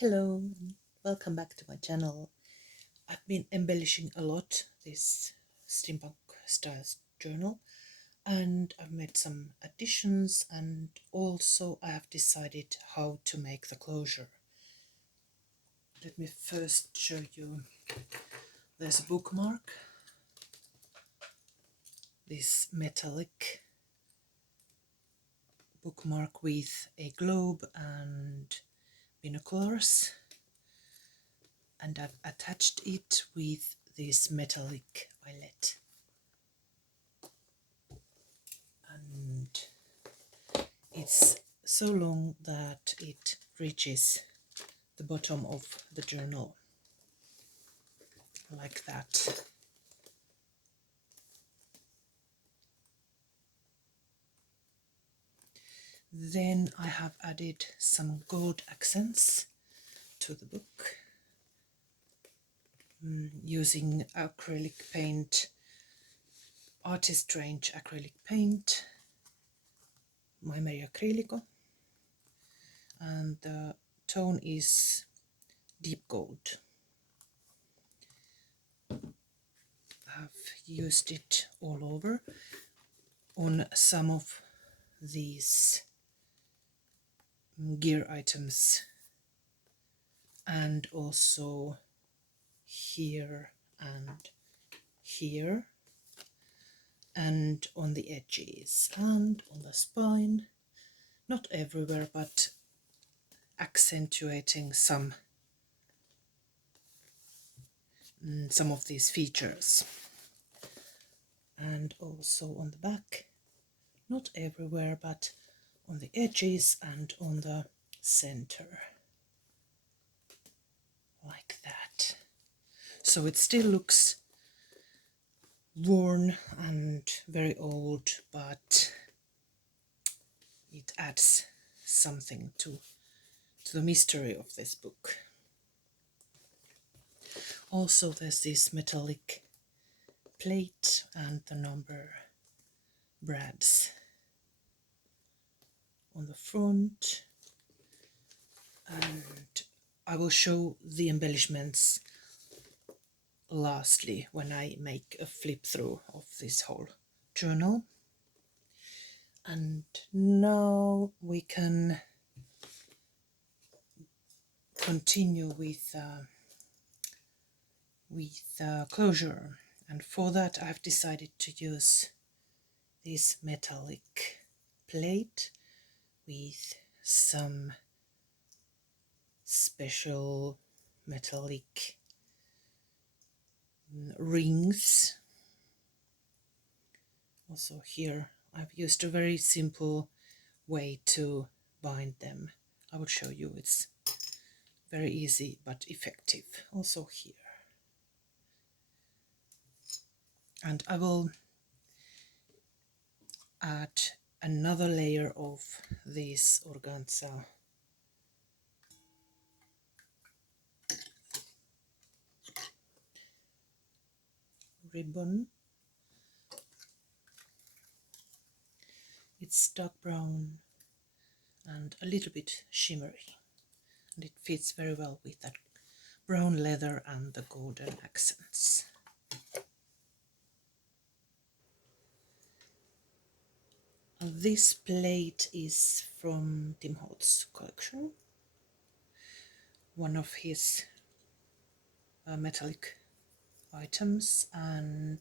Hello, welcome back to my channel. I've been embellishing a lot this steampunk style journal, and I've made some additions, and also I have decided how to make the closure. Let me first show you. There's a bookmark, this metallic bookmark with a globe and binoculars, and I've attached it with this metallic eyelet. And it's so long that it reaches the bottom of the journal, like that. Then I have added some gold accents to the book using acrylic paint, Artist Range acrylic paint, My Mary Acrylico, and the tone is deep gold. I've used it all over on some of these gear items, and also here and here, and on the edges and on the spine, not everywhere, but accentuating some of these features, and also on the back, not everywhere, but on the edges and on the center, like that. So it still looks worn and very old, but it adds something to the mystery of this book. Also, there's this metallic plate and the number brads on the front, and I will show the embellishments lastly when I make a flip through of this whole journal. And now we can continue with closure, and for that I've decided to use this metallic plate with some special metallic rings. Also here I've used a very simple way to bind them. I will show you. It's very easy but effective. Also here. And I will add another layer of this organza ribbon. It's dark brown and a little bit shimmery, and it fits very well with that brown leather and the golden accents. This plate is from TPArt's collection, one of his metallic items, and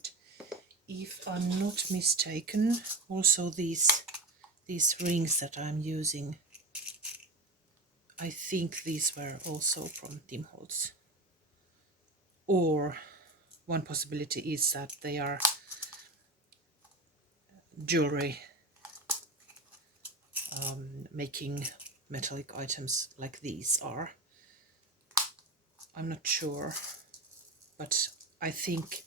if I'm not mistaken, also these rings that I'm using, I think these were also from TPArt's. Or one possibility is that they are jewelry, making metallic items like these are. I'm not sure, but I think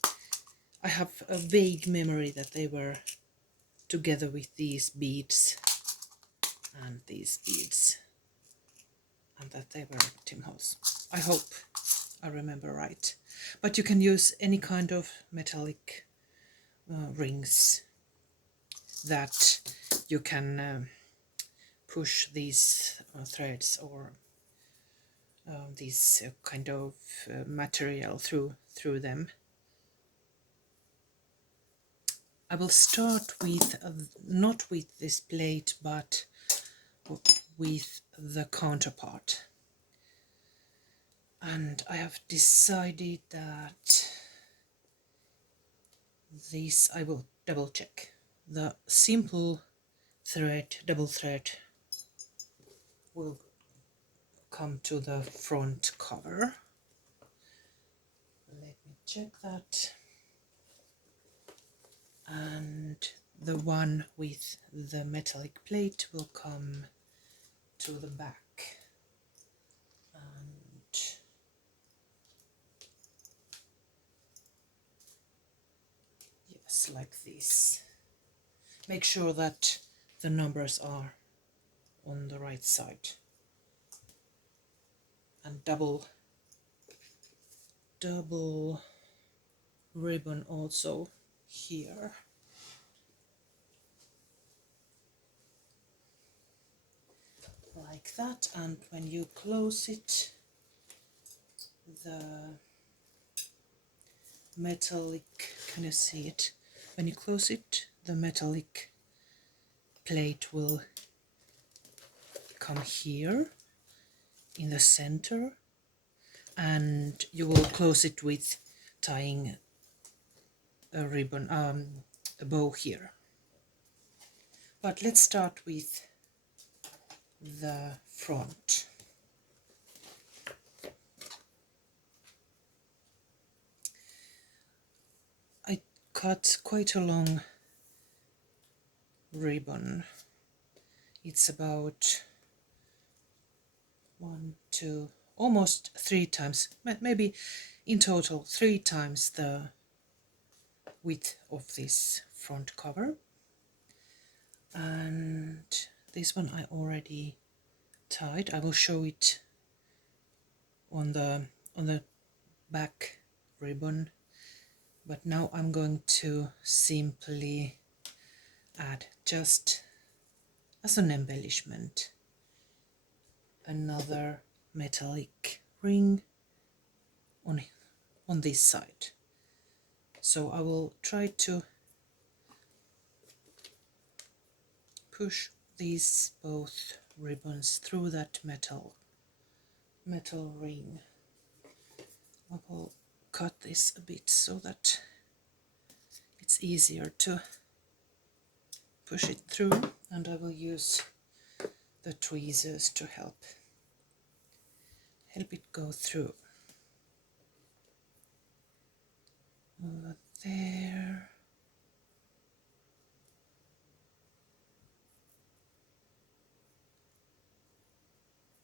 I have a vague memory that they were together with these beads and these beads, and that they were TPArt's. I hope I remember right. But you can use any kind of metallic rings that you can push these threads or this kind of material through them. I will start with not with this plate, but with the counterpart. And I have decided that this I will double check. The simple thread, double thread, will come to the front cover. Let me check that. And the one with the metallic plate will come to the back. And yes, like this. Make sure that the numbers are on the right side. And double ribbon also here. Like that, and when you close it, the metallic, can you see it? When you close it, the metallic plate will come here in the center, and you will close it with tying a ribbon, a bow here. But let's start with the front. I cut quite a long ribbon. It's about 1, 2, almost 3 times, maybe in total 3 times the width of this front cover. And this one I already tied. I will show it on the back ribbon, but now I'm going to simply add, just as an embellishment, another metallic ring on this side. So I will try to push these both ribbons through that metal ring. I will cut this a bit so that it's easier to push it through, and I will use the tweezers to help it go through. Over there.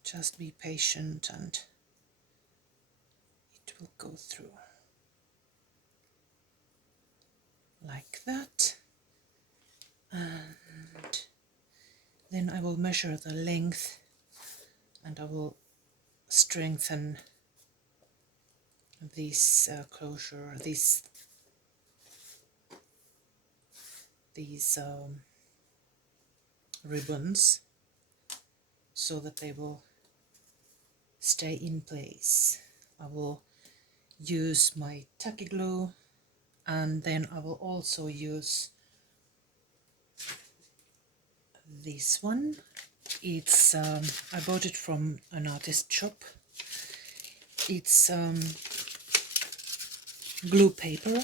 Just be patient and it will go through. Like that. And then I will measure the length and I will strengthen this closure, these ribbons, so that they will stay in place. I will use my tacky glue, and then I will also use this one. It's I bought it from an artist shop. It's glue paper.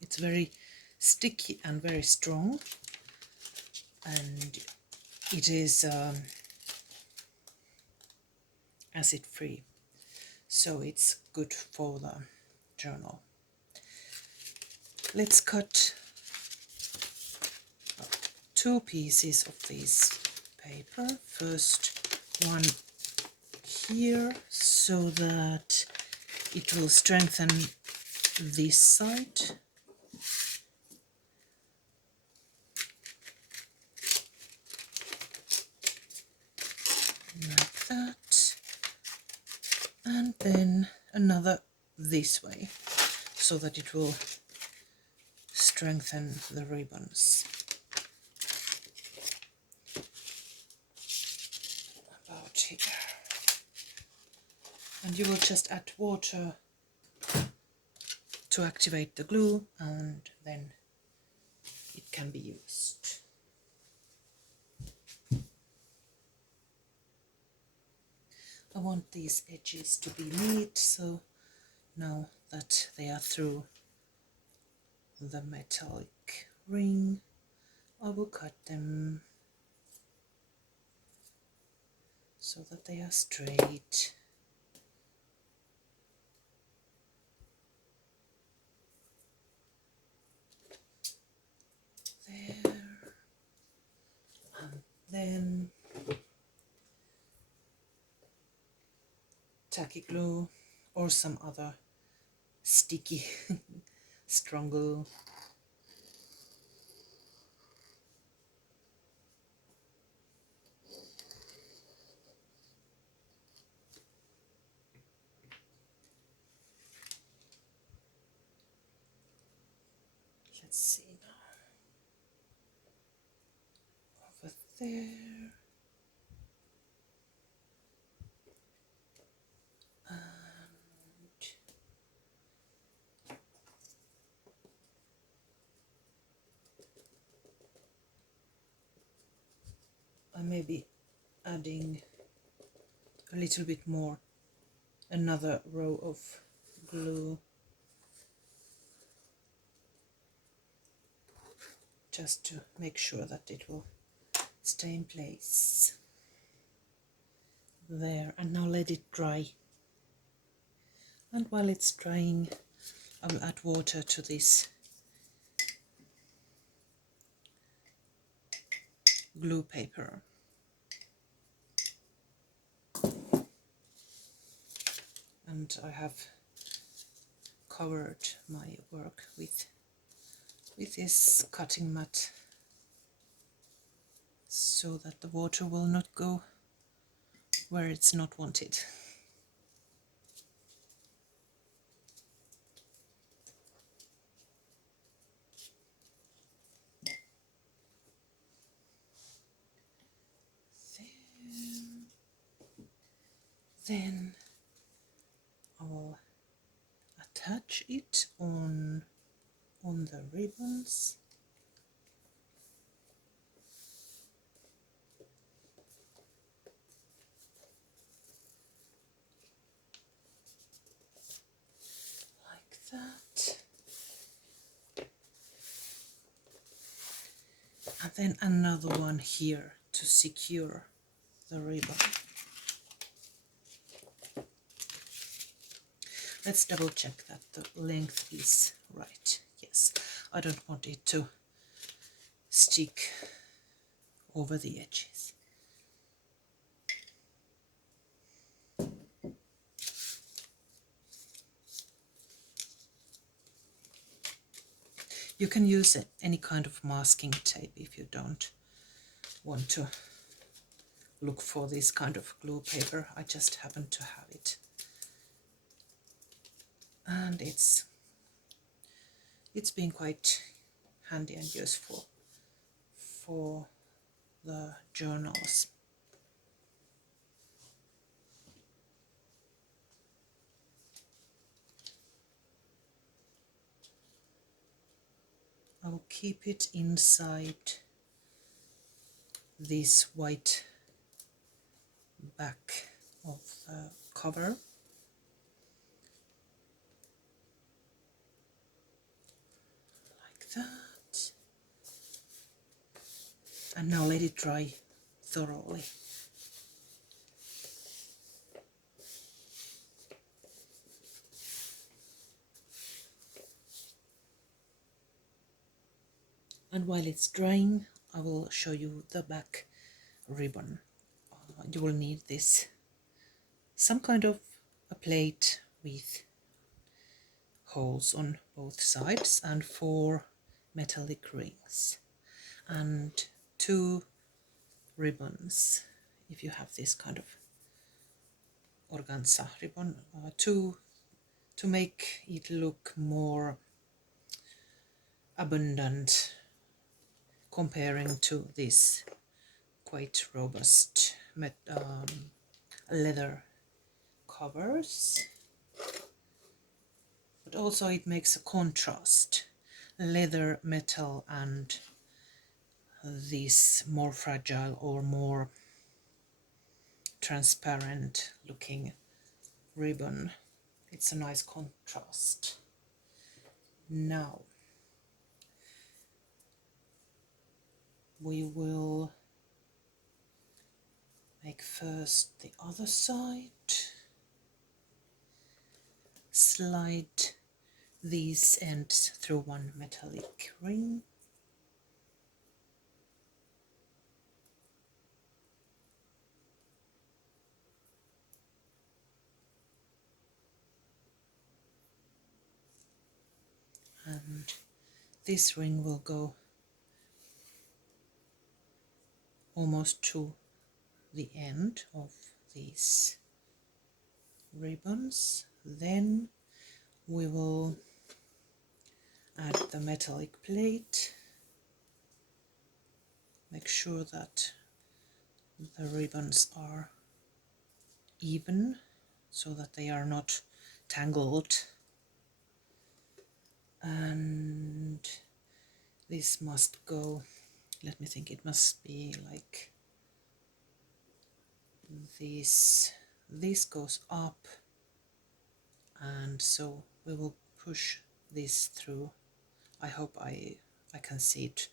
It's very sticky and very strong, and it is acid free, so it's good for the journal. Let's cut 2 pieces of this paper. First one here, so that it will strengthen this side. Like that. And then another this way, so that it will strengthen the ribbons. About here. And you will just add water to activate the glue, and then it can be used. I want these edges to be neat, so now that they are through the metallic ring, I will cut them so that they are straight. There. And then tacky glue or some other sticky strong glue. Let's see now. Over there. And I may be adding a little bit more, another row of glue, just to make sure that it will stay in place. There, and now let it dry. And while it's drying, I will add water to this glue paper. And I have covered my work with this cutting mat so that the water will not go where it's not wanted. Then I will attach it on the ribbons. Like that. And then another one here to secure the ribbon. Let's double check that the length is right. Yes, I don't want it to stick over the edges. You can use any kind of masking tape if you don't want to look for this kind of glue paper. I just happen to have it. And it's been quite handy and useful for the journals. I will keep it inside this white back of the cover. Like that. And now let it dry thoroughly. And while it's drying, I will show you the back ribbon. You will need this, some kind of a plate with holes on both sides and 4 metallic rings and 2 ribbons, if you have this kind of organza ribbon, to make it look more abundant comparing to this quite robust leather covers, but also it makes a contrast. Leather, metal and this more fragile or more transparent looking ribbon. It's a nice contrast. Now we will make first the other side. Slide these ends through one metallic ring. And this ring will go almost to the end of these ribbons. Then we will add the metallic plate. Make sure that the ribbons are even so that they are not tangled. And this must go, let me think, it must be like this. This goes up, and so we will push this through. I hope I can see it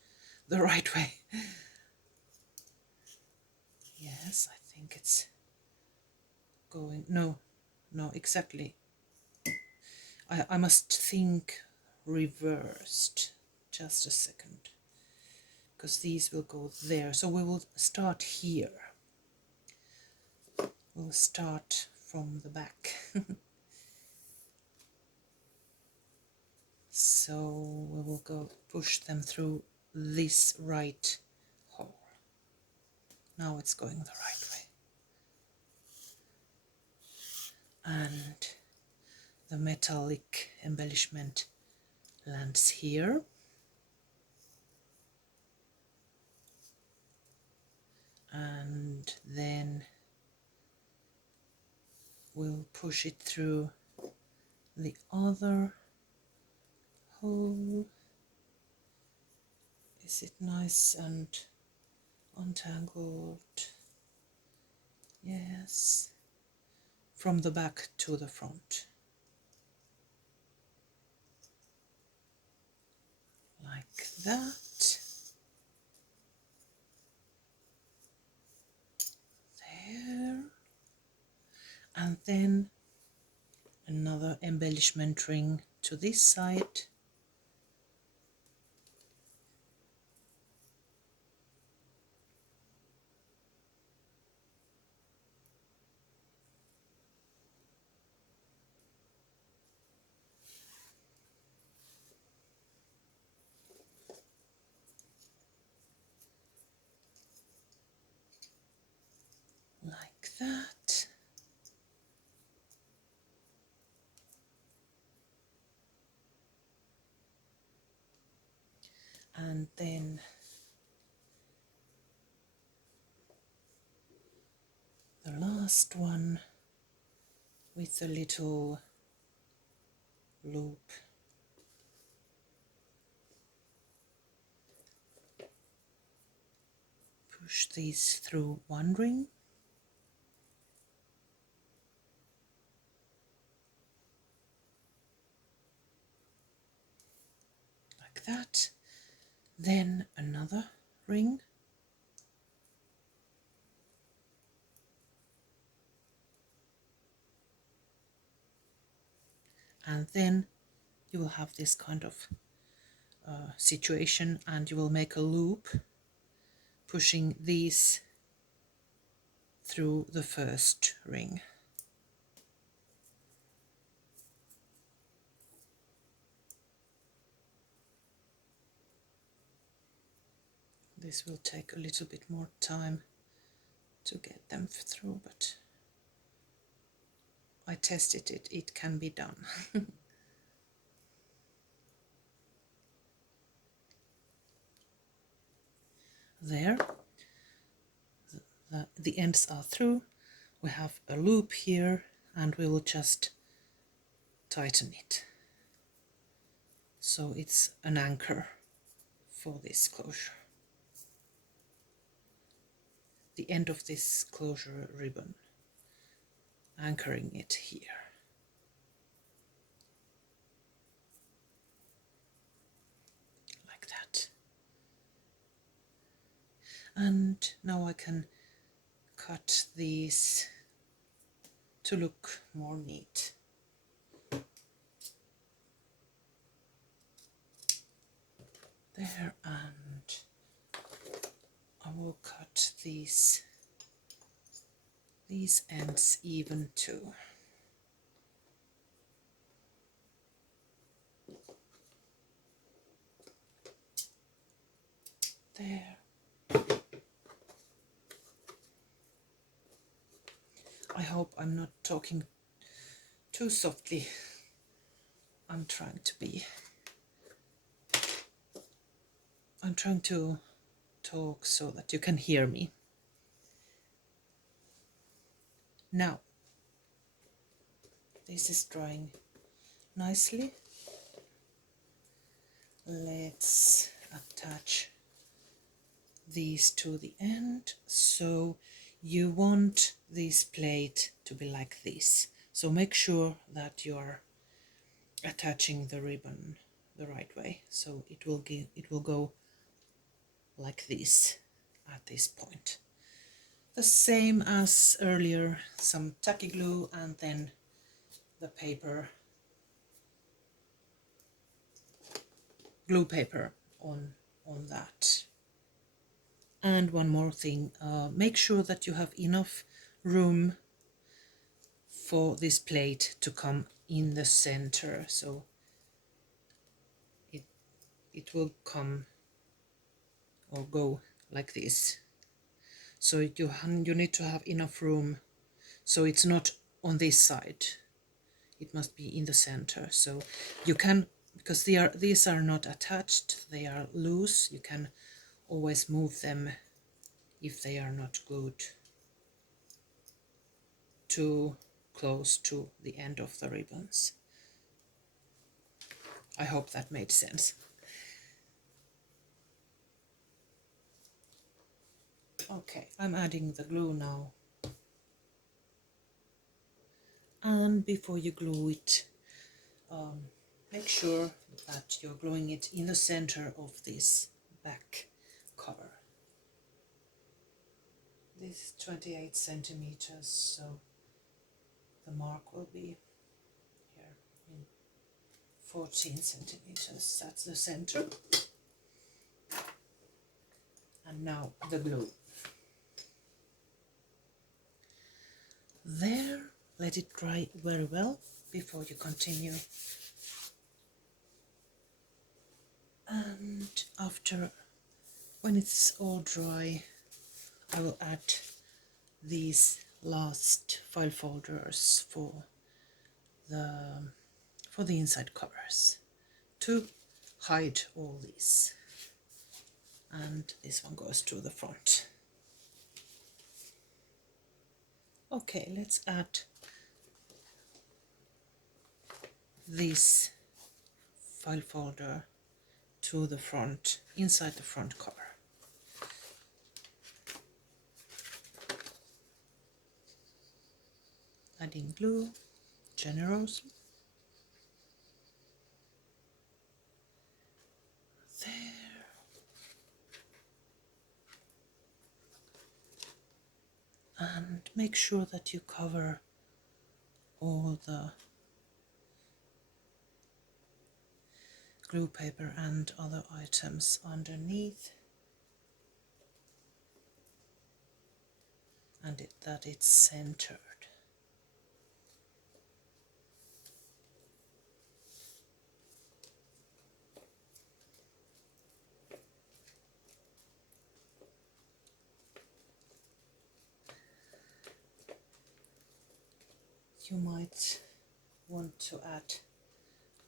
the right way. Yes, I think it's going, no, exactly. I must think reversed. Just a second, because these will go there. So we will start here. We'll start from the back. So we will go push them through this right hole. Now it's going the right way. And the metallic embellishment lands here. And then we'll push it through the other hole. Is it nice and untangled? Yes. From the back to the front. Like that. There. And then another embellishment ring to this side. Like that. And then the last one with a little loop. Push these through one ring. Like that. Then another ring. And then you will have this kind of situation, and you will make a loop pushing these through the first ring. This will take a little bit more time to get them through, but I tested it, it can be done. There, the ends are through. We have a loop here, and we will just tighten it. So it's an anchor for this closure. The end of this closure ribbon, anchoring it here. Like that. And now I can cut these to look more neat. There, and I will cut these ends even too. There. I hope I'm not talking too softly. I'm trying to talk so that you can hear me. Now, this is drying nicely. Let's attach these to the end. So you want this plate to be like this. So make sure that you are attaching the ribbon the right way. So it will go like this at this point. The same as earlier, some tacky glue and then the paper, glue paper on that. And one more thing, make sure that you have enough room for this plate to come in the center, so it will come or go like this. So you need to have enough room, so it's not on this side, it must be in the center. So you can, because these are not attached, they are loose, you can always move them if they are not glued too close to the end of the ribbons. I hope that made sense. Okay, I'm adding the glue now. And before you glue it, make sure that you're gluing it in the center of this back cover. This is 28 centimeters, so the mark will be here in 14 centimeters. That's the center. And now the glue. There, let it dry very well before you continue. And after, when it's all dry, I will add these last file folders for the inside covers to hide all these. And this one goes to the front. Okay, let's add this file folder to the front, inside the front cover. Adding glue generously. There. And make sure that you cover all the glue paper and other items underneath, and that it's centered. You might want to add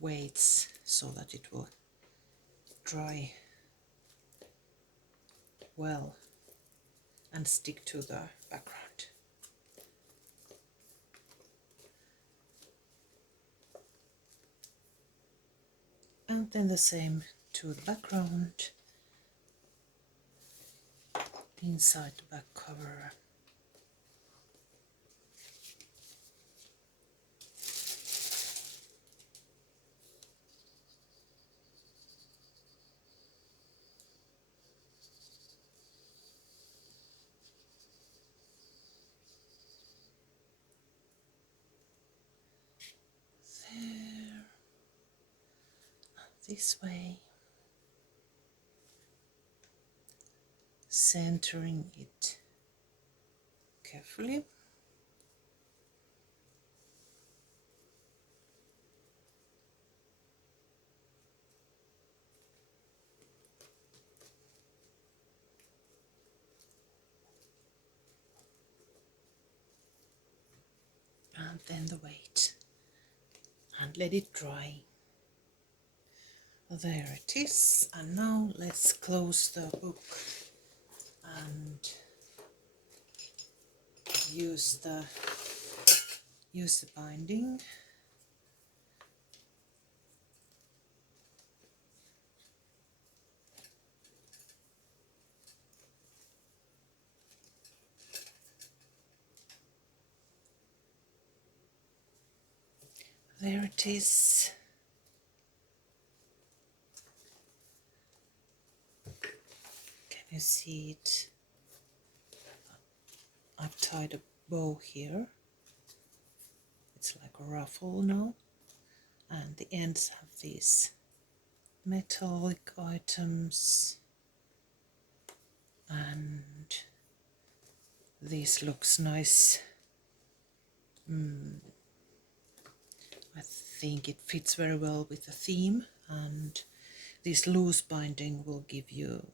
weights so that it will dry well and stick to the background. then the same to the background, inside the back cover. There, this way, centering it carefully. And then the weight, and let it dry. There it is, and now let's close the book and use the binding. There it is. Can you see it? I've tied a bow here. It's like a ruffle now, and the ends have these metallic items, and this looks nice. I think it fits very well with the theme, and this loose binding will give you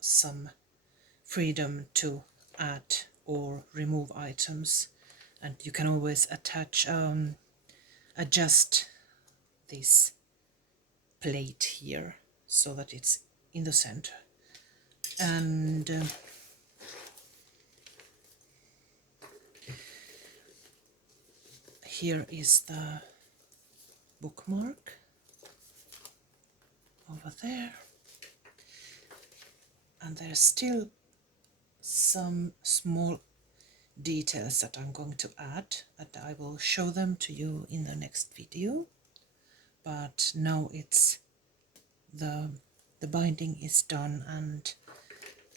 some freedom to add or remove items, and you can always adjust this plate here so that it's in the center. And here is the bookmark over there, and there's still some small details that I'm going to add, and I will show them to you in the next video. But now it's the binding is done and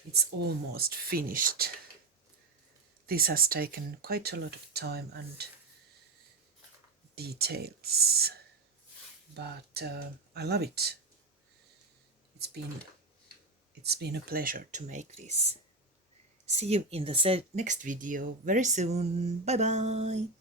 it's almost finished. This has taken quite a lot of time and details, but I love it. It's been a pleasure to make this. See you in the next video very soon. Bye bye.